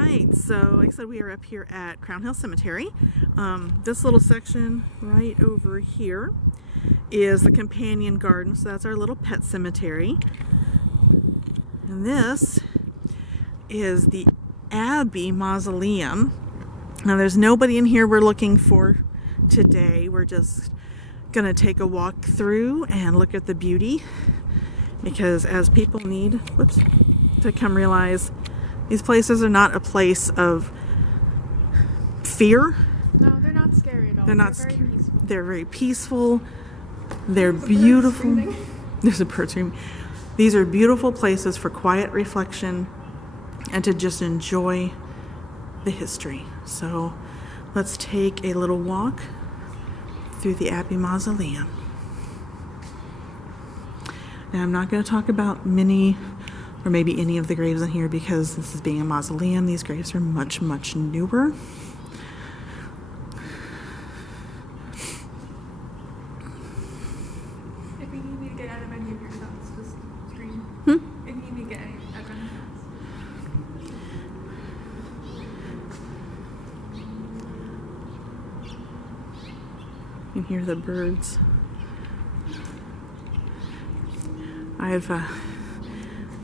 right, so like I said, we are up here at Crown Hill Cemetery. This little section right over here is the companion garden, so that's our little pet cemetery. And this is the Abbey Mausoleum. Now there's nobody in here we're looking for today. We're just gonna take a walk through and look at the beauty, because as people need to come realize these places are not a place of fear. No, they're not scary at all. They're not very scary. peaceful. They're very peaceful. They're beautiful. There's a bird screaming. These are beautiful places for quiet reflection and to just enjoy the history. So let's take a little walk through the Abbey Mausoleum. Now I'm not going to talk about many or maybe any of the graves in here, because this is being a mausoleum. These graves are much, much newer. If you need me to get out of any of your shots, just scream. If you need me to get out of any shots. You can hear the birds. I've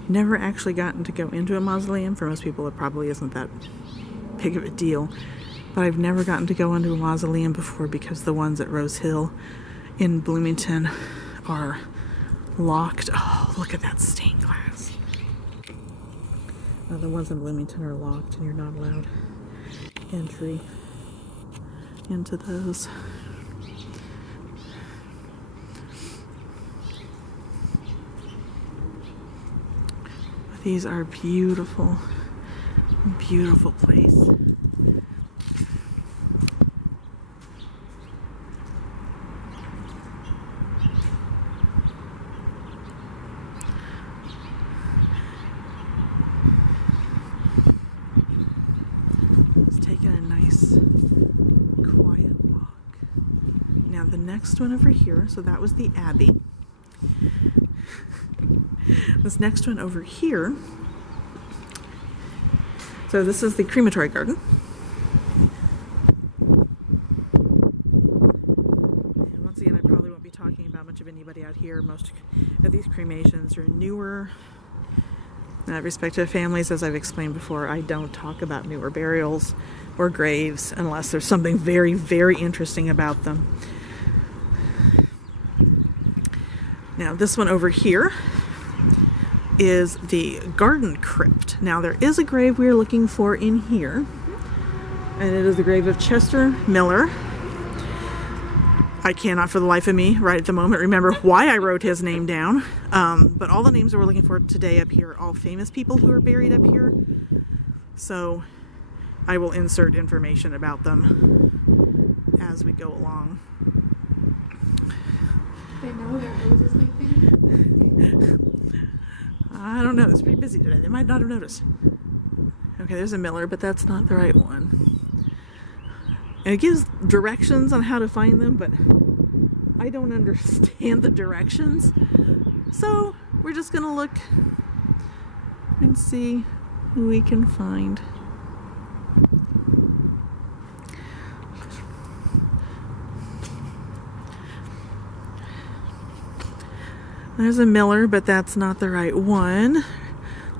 never actually gotten to go into a mausoleum. For most people, it probably isn't that big of a deal. But I've never gotten to go into a mausoleum before, because the ones at Rose Hill in Bloomington are locked. Oh, look at that stained glass. The ones in Bloomington are locked, and you're not allowed entry into those. These are beautiful, beautiful place. Just taking a nice, quiet walk. Now the next one over here, so that was the Abbey. This next one over here, so this is the crematory garden. And once again, I probably won't be talking about much of anybody out here. Most of these cremations are newer. Respective families, as I've explained before, I don't talk about newer burials or graves unless there's something very, very interesting about them. Now this one over here is the Garden Crypt. Now there is a grave we are looking for in here, and it is the grave of Chester Miller. I cannot for the life of me right at the moment remember why I wrote his name down, but all the names that we're looking for today up here are all famous people who are buried up here, so I will insert information about them as we go along. They know their roses leaking? I don't know. It's pretty busy today. They might not have noticed. Okay, there's a Miller, but that's not the right one. And it gives directions on how to find them, but I don't understand the directions. So we're just going to look and see who we can find. There's a Miller, but that's not the right one.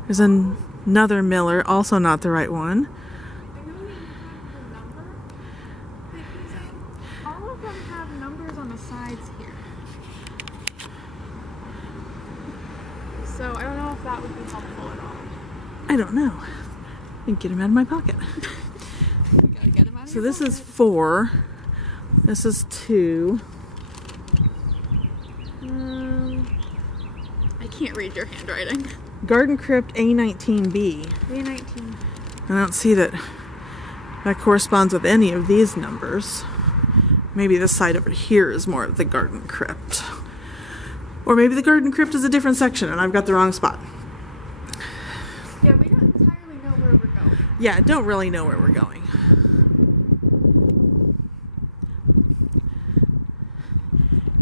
There's another Miller, also not the right one. All of them have numbers on the sides here. So I don't know if that would be helpful at all. I don't know. I can get him out of my pocket. You gotta get them out of So your this is pocket. 4. This is 2. I can't read your handwriting. Garden Crypt A19B. A19. I don't see that corresponds with any of these numbers. Maybe this side over here is more of the Garden Crypt. Or maybe the Garden Crypt is a different section and I've got the wrong spot. Yeah, we don't entirely know where we're going. Yeah, don't really know where we're going.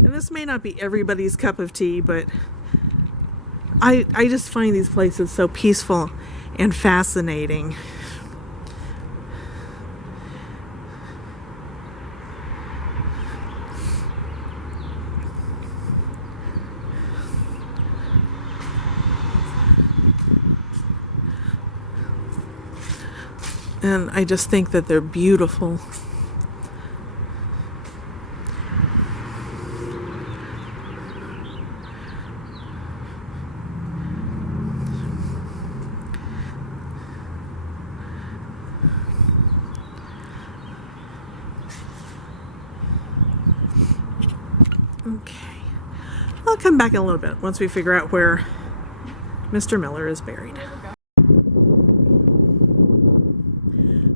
And this may not be everybody's cup of tea, but I just find these places so peaceful and fascinating. And I just think that they're beautiful. Okay, I'll come back in a little bit once we figure out where Mr. Miller is buried.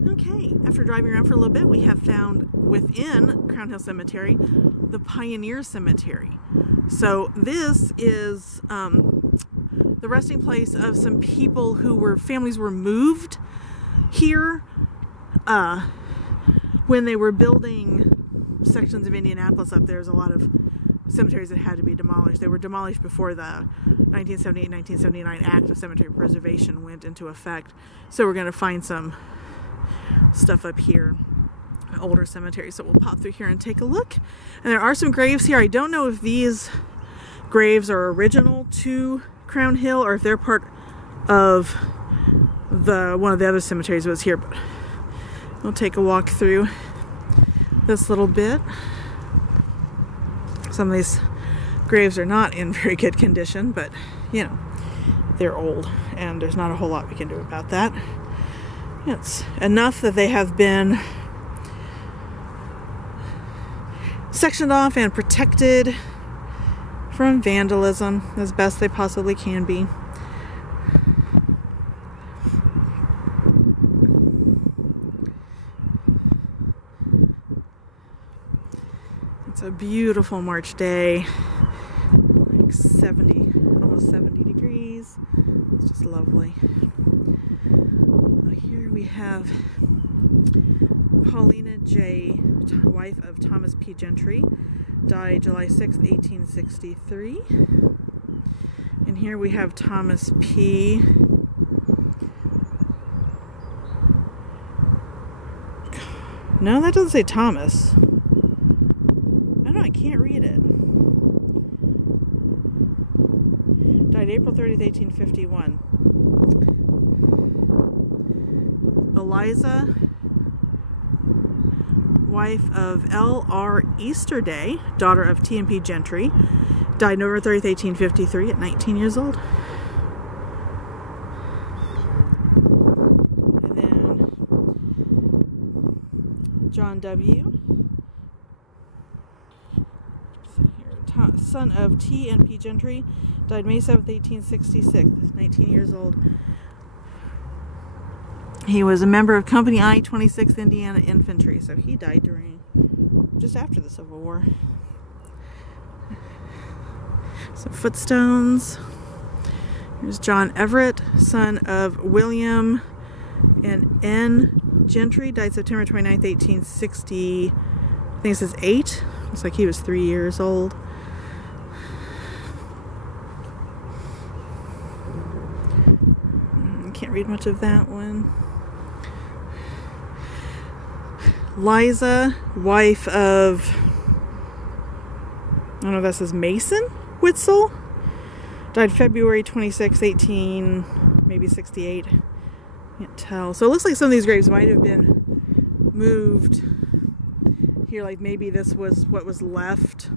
Okay, after driving around for a little bit, we have found within Crown Hill Cemetery the Pioneer Cemetery. So this is the resting place of some people families were moved here when they were building sections of Indianapolis up there. There's a lot of cemeteries that had to be demolished. They were demolished before the 1978-1979 Act of Cemetery Preservation went into effect. So we're going to find some stuff up here, older cemeteries. So we'll pop through here and take a look. And there are some graves here. I don't know if these graves are original to Crown Hill or if they're part of one of the other cemeteries that was here. But we'll take a walk through this little bit. Some of these graves are not in very good condition, but you know, they're old and there's not a whole lot we can do about that. It's enough that they have been sectioned off and protected from vandalism as best they possibly can be. It's a beautiful March day, like 70, almost 70 degrees. It's just lovely. Here we have Paulina J., wife of Thomas P. Gentry, died July 6th, 1863. And here we have Thomas P. No, that doesn't say Thomas. I can't read it. Died April 30th, 1851. Eliza, wife of L.R. Easterday, daughter of T.M.P. Gentry, died November 30th, 1853 at 19 years old. And then John W., son of T.M.P. Gentry, died May 7th, 1866, 19 years old. He was a member of Company I, 26th Indiana Infantry, so he died just after the Civil War. Some footstones. Here's John Everett, son of William and N. Gentry, died September 29th, 1860. I think it says 8. Looks like he was 3 years old. Can't read much of that one. Liza, wife of, I don't know if that says Mason Witzel, died February 26, 68. Can't tell. So it looks like some of these graves might have been moved here, like maybe this was what was left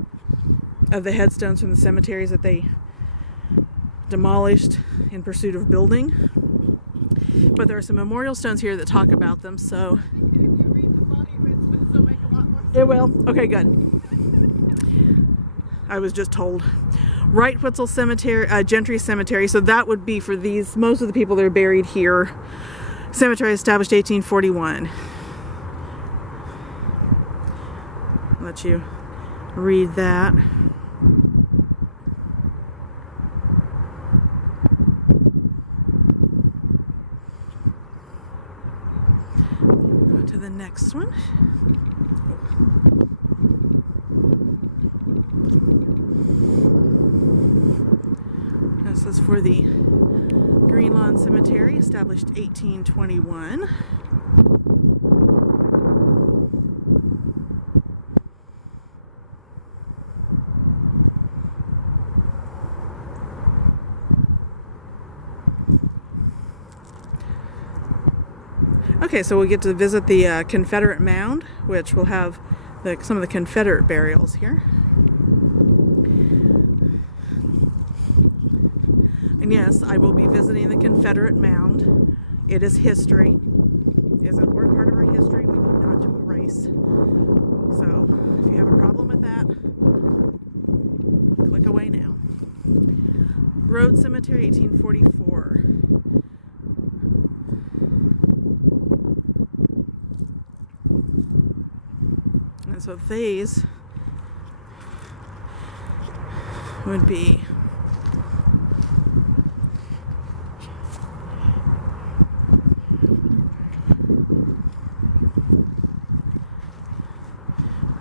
of the headstones from the cemeteries that they demolished in pursuit of building. But there are some memorial stones here that talk about them, so it will. Okay, good. I was just told. Wright Witzel Cemetery, Gentry Cemetery. So that would be for most of the people that are buried here. Cemetery established 1841. I'll let you read that. Go to the next one. This is for the Green Lawn Cemetery, established 1821. Okay, so we'll get to visit the Confederate Mound, which will have some of the Confederate burials here. And yes, I will be visiting the Confederate Mound. It is history. It is an important part of our history we need not to erase. So if you have a problem with that, click away now. Road Cemetery, 1844. And so these would be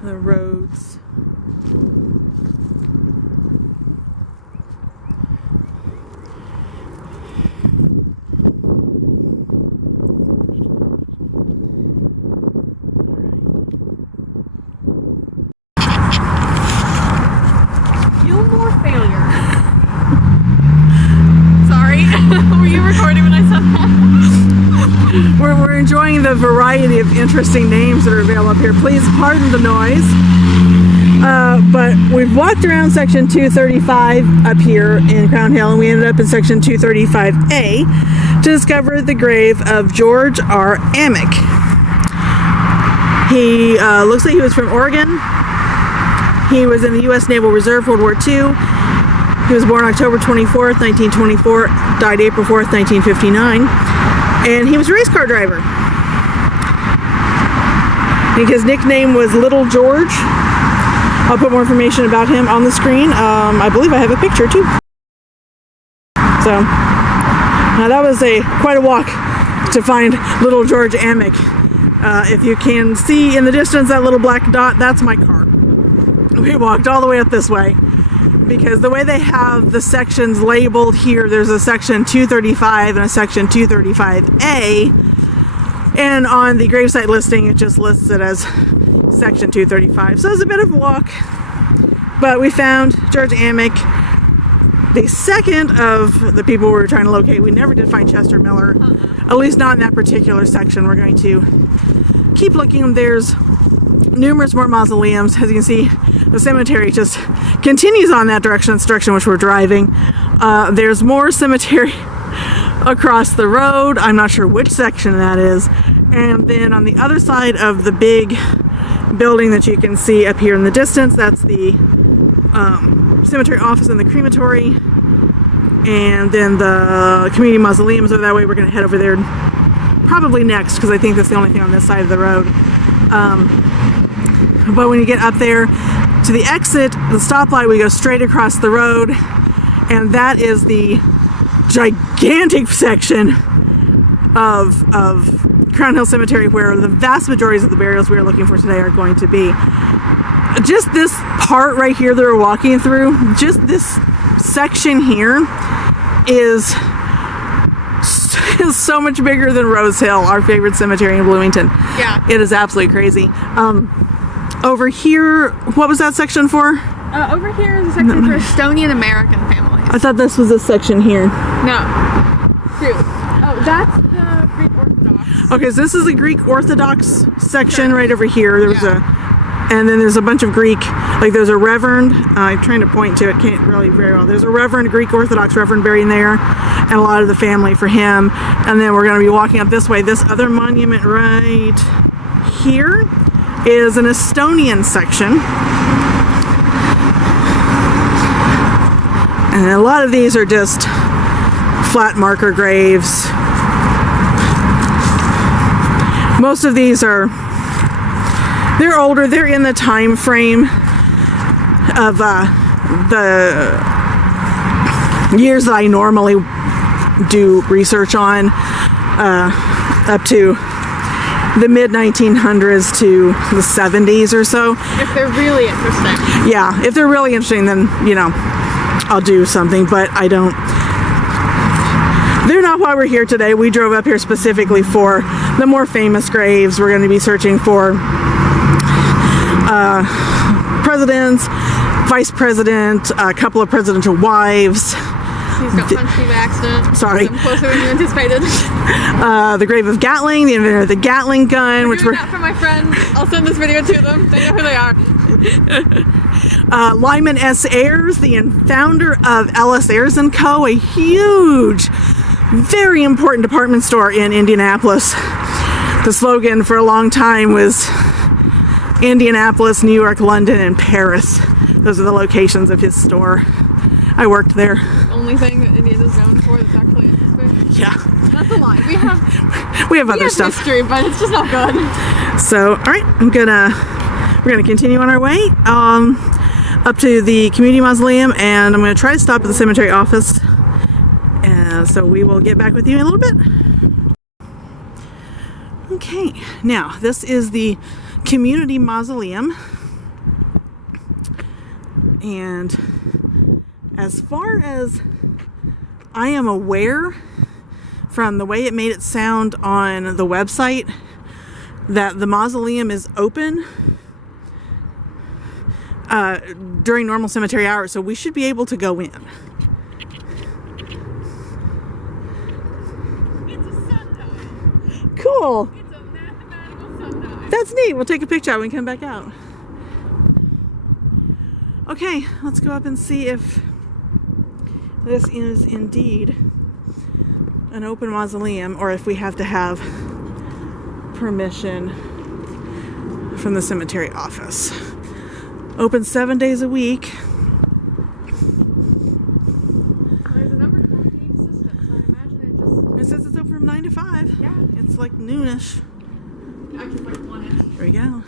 the roads. Gilmore failure. Sorry. Were you recording when I said that? We're enjoying the variety of interesting names that are available up here. Please pardon the noise. But we've walked around section 235 up here in Crown Hill, and we ended up in section 235A to discover the grave of George R. Amick. He looks like he was from Oregon. He was in the U.S. Naval Reserve, World War II. He was born October 24th, 1924, died April 4th, 1959. And he was a race car driver. I think his nickname was Little George. I'll put more information about him on the screen. I believe I have a picture too. So that was quite a walk to find Little George Amick. If you can see in the distance that little black dot, that's my car. We walked all the way up this way because the way they have the sections labeled here, there's a section 235 and a section 235A, and on the gravesite listing it just lists it as section 235. So it's a bit of a walk, but we found George Amick, the second of the people we were trying to locate. We never did find Chester Miller, at least not in that particular section. We're going to keep looking. There's numerous more mausoleums. As you can see, the cemetery just continues on that direction, which we're driving. There's more cemetery across the road. I'm not sure which section that is. And then on the other side of the big building that you can see up here in the distance, that's the cemetery office and the crematory. And then the Community Mausoleum is over that way. We're going to head over there probably next because I think that's the only thing on this side of the road. But when you get up there to the exit, the stoplight, we go straight across the road, and that is the gigantic section of Crown Hill Cemetery where the vast majority of the burials we are looking for today are going to be. Just this part right here that we're walking through, just this section here is so much bigger than Rose Hill, our favorite cemetery in Bloomington. Yeah. It is absolutely crazy. Over here, what was that section for? Over here is a section for Estonian American families. I thought this was a section here. No. Dude. Oh, that's the Greek Orthodox. Okay, so this is the Greek Orthodox section right over here. There's and then there's a bunch of Greek, like there's a Reverend, I'm trying to point to it, can't really very well. There's a Reverend, Greek Orthodox Reverend buried in there, and a lot of the family for him. And then we're going to be walking up this way. This other monument right here is an Estonian section. And a lot of these are just flat marker graves. Most of these they're older. They're in the time frame of the years that I normally do research on, up to the mid 1900s to the 70s or so. If they're really interesting. Yeah, if they're really interesting, then I'll do something, but I don't. They're not why we're here today. We drove up here specifically for the more famous graves. We're going to be searching for presidents, vice president, a couple of presidential wives, Please don't punch me by accident. Sorry. I'm closer than you anticipated. The grave of Gatling, the inventor of the Gatling gun, which Doing that for my friends. I'll send this video to them. They know who they are. Lyman S. Ayres, the founder of Ellis Ayres & Co., a huge, very important department store in Indianapolis. The slogan for a long time was Indianapolis, New York, London, and Paris. Those are the locations of his store. I worked there. Only thing that Indiana's known for that's actually interesting. Yeah. That's a lie. We have other stuff. History, but it's just not good. So, all right, we're gonna continue on our way up to the Community Mausoleum, and I'm gonna try to stop at the cemetery office. And so we will get back with you in a little bit. Okay, now this is the Community Mausoleum, and as far as I am aware from the way it made it sound on the website, that the mausoleum is open during normal cemetery hours, so we should be able to go in. It's a sundial. Cool. It's a mathematical sundial. That's neat. We'll take a picture when we come back out. Okay, let's go up and see if this is indeed an open mausoleum, or if we have to have permission from the cemetery office. Open 7 days a week. There's a number 14 system, so I imagine It says it's open from 9 to 5. Yeah. It's like noonish. I just like want it. Here we go.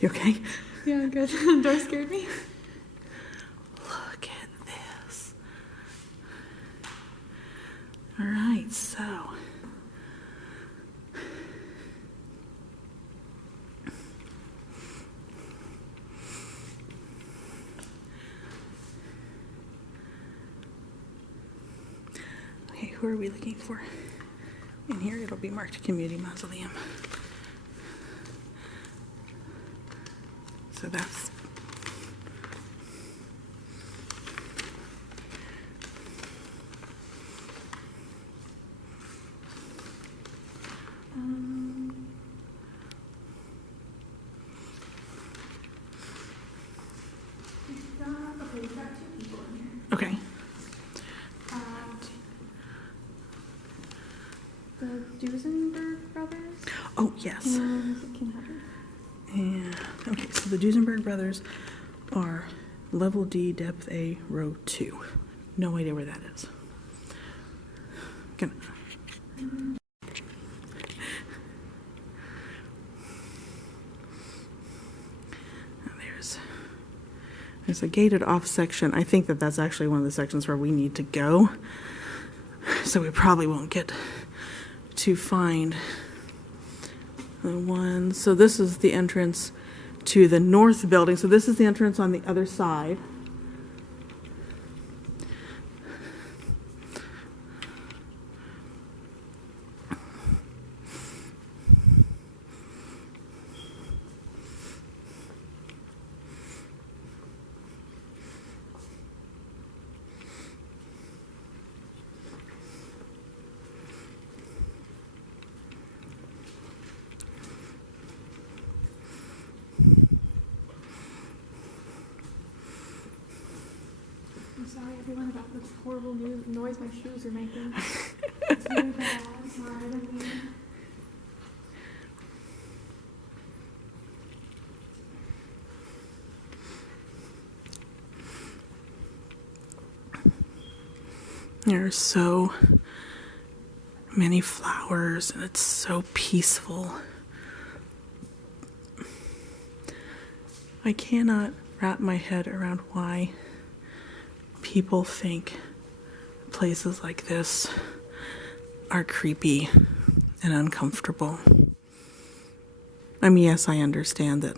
You okay? Yeah, good. The door scared me. Look at this. All right, so okay, who are we looking for? In here, it'll be marked Community Mausoleum. So that's we've got 2 people in here. okay. The Duesenberg brothers Oh, yes. and Kim Hubbard. And okay, so the Duesenberg brothers are level D, depth A, row 2. No idea where that is. Gonna... There's a gated off section. I think that that's actually one of the sections where we need to go. So we probably won't get to find the one. So this is the entrance to the north building. So this is the entrance on the other side. I'm sorry everyone about this horrible noise my shoes are making. It's really bad. I'm sorry. I didn't mean it. There are so many flowers and it's so peaceful. I cannot wrap my head around why people think places like this are creepy and uncomfortable. I mean, yes, I understand that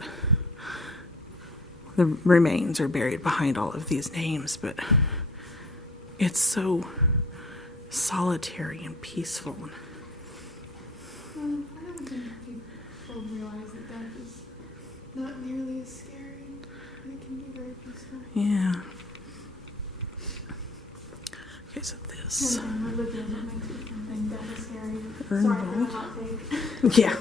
the remains are buried behind all of these names, but it's so solitary and peaceful. I don't think people realize that death is not nearly as scary. It can be very peaceful. Yeah. Okay, so this. Religion makes different things that are scary. Urn Sorry for vault. the hot take. Yeah.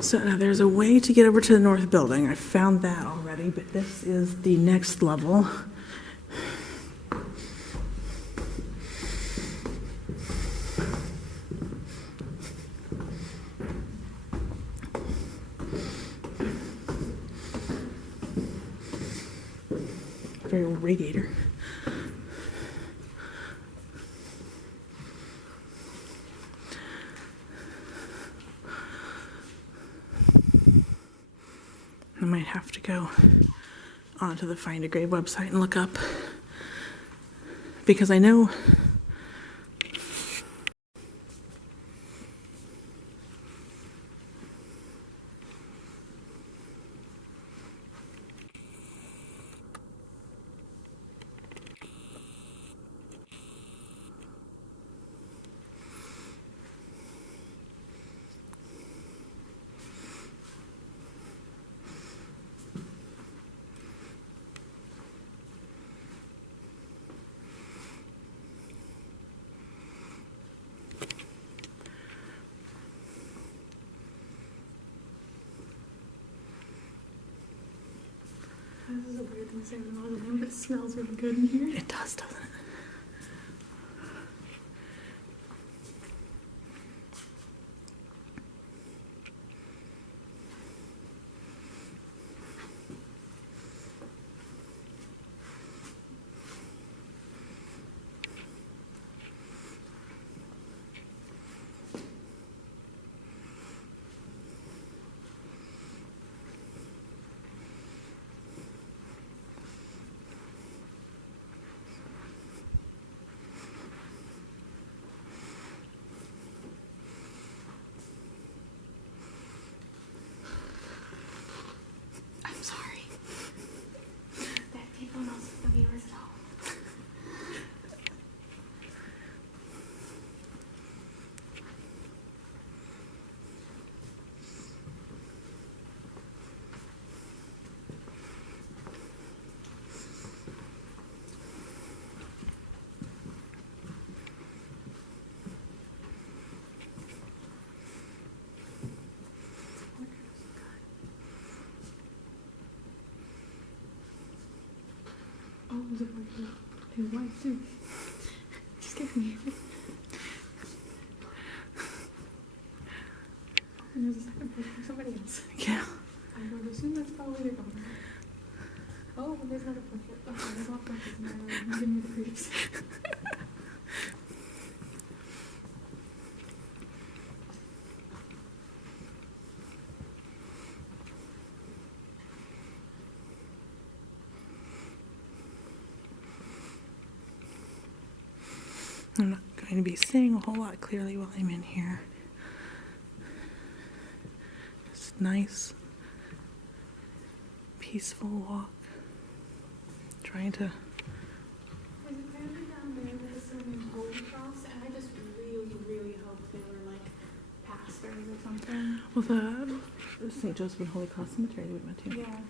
So now there's a way to get over to the north building. I found that already, but this is the next level. Very old radiator. I might have to go onto the Find a Grave website and look up, because I know This is a weird thing to say in the mausoleum, but it smells really good in here. it does, doesn't it? I'm sorry. That people know the viewers know. Oh, was it like his wife too? Just scared me. And there's a second portrait, somebody else. Yeah. I would assume that's probably their daughter. Oh, but there's another portrait. Okay, there's all portraits in there. You give me the creeps. I'm not going to be seeing a whole lot clearly while I'm in here. It's nice, peaceful walk. Trying to. There's a family down there that is serving Holy Cross, and I just really, really hope they were like pastors or something. Well, the St. Joseph and Holy Cross Cemetery that we went to. Yeah.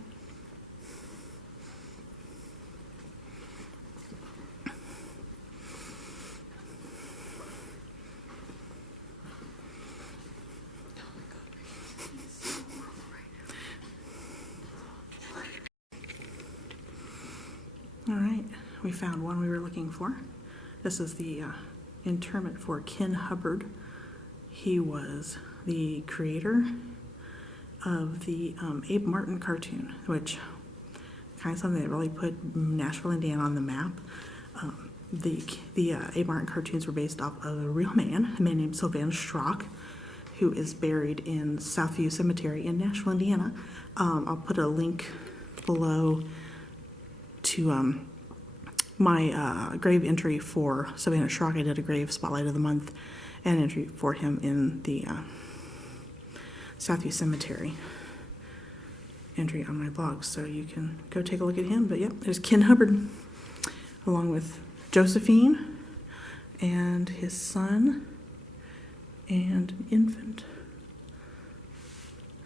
All right, we found one we were looking for. This is the interment for Ken Hubbard. He was the creator of the Abe Martin cartoon, which kind of something that really put Nashville, Indiana on the map. The Abe Martin cartoons were based off of a real man named Sylvan Schrock, who is buried in Southview Cemetery in Nashville, Indiana. I'll put a link below to my grave entry for Sylvan Schrock. I did a grave spotlight of the month and entry for him in the Southview Cemetery entry on my blog, so you can go take a look at him. But yep, there's Ken Hubbard. along with Josephine and his son and an infant.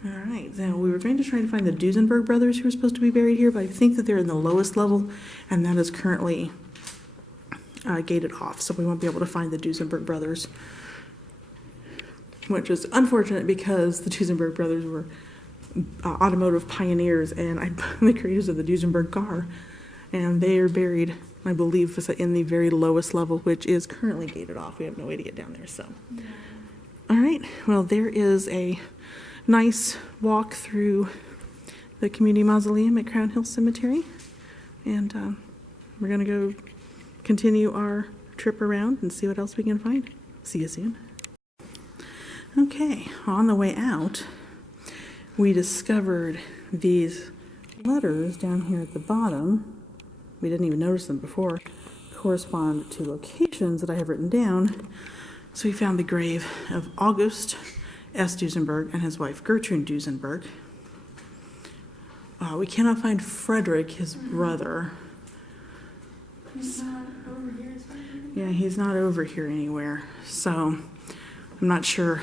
All right, now we were going to try to find the Duesenberg brothers who were supposed to be buried here, but I think that they're in the lowest level, and that is currently gated off, so we won't be able to find the Duesenberg brothers, which is unfortunate because the Duesenberg brothers were automotive pioneers and the creators of the Duesenberg car, and they are buried, I believe, in the very lowest level, which is currently gated off. We have no way to get down there, so. Yeah. All right, well, there is a nice walk through the Community Mausoleum at Crown Hill Cemetery, and we're gonna go continue our trip around and see what else we can find. See you soon. Okay, on the way out, we discovered these letters down here at the bottom. We didn't even notice them before, correspond to locations that I have written down. So we found the grave of August S. Duesenberg and his wife Gertrude Duesenberg. We cannot find Frederick, his brother. He's not over here, is that right? Yeah, he's not over here anywhere. So I'm not sure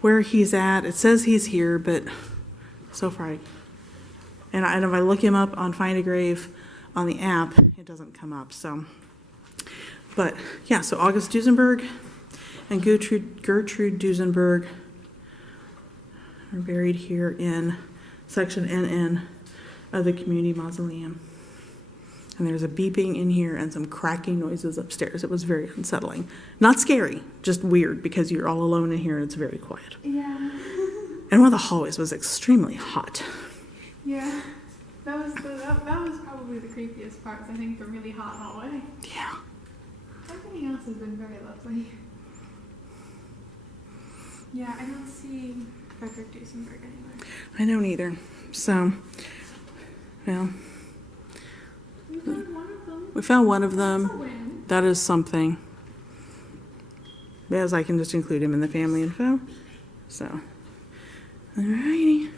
where he's at. It says he's here, but so far, and if I look him up on Find a Grave on the app, it doesn't come up. So, but yeah, so August Duesenberg and Gertrude Duesenberg are buried here in section NN of the Community Mausoleum. And there's a beeping in here and some cracking noises upstairs. It was very unsettling. Not scary, just weird because you're all alone in here and it's very quiet. Yeah. And one of the hallways was extremely hot. Yeah. That was probably the creepiest part, I think, the really hot hallway. Yeah. Everything else has been very lovely. Yeah, I don't see Frederick Duesenberg anywhere. I don't either. So, well, We found one of them. we found one of That's a them. win. That is something. As I can just include him in the family info. So, alrighty.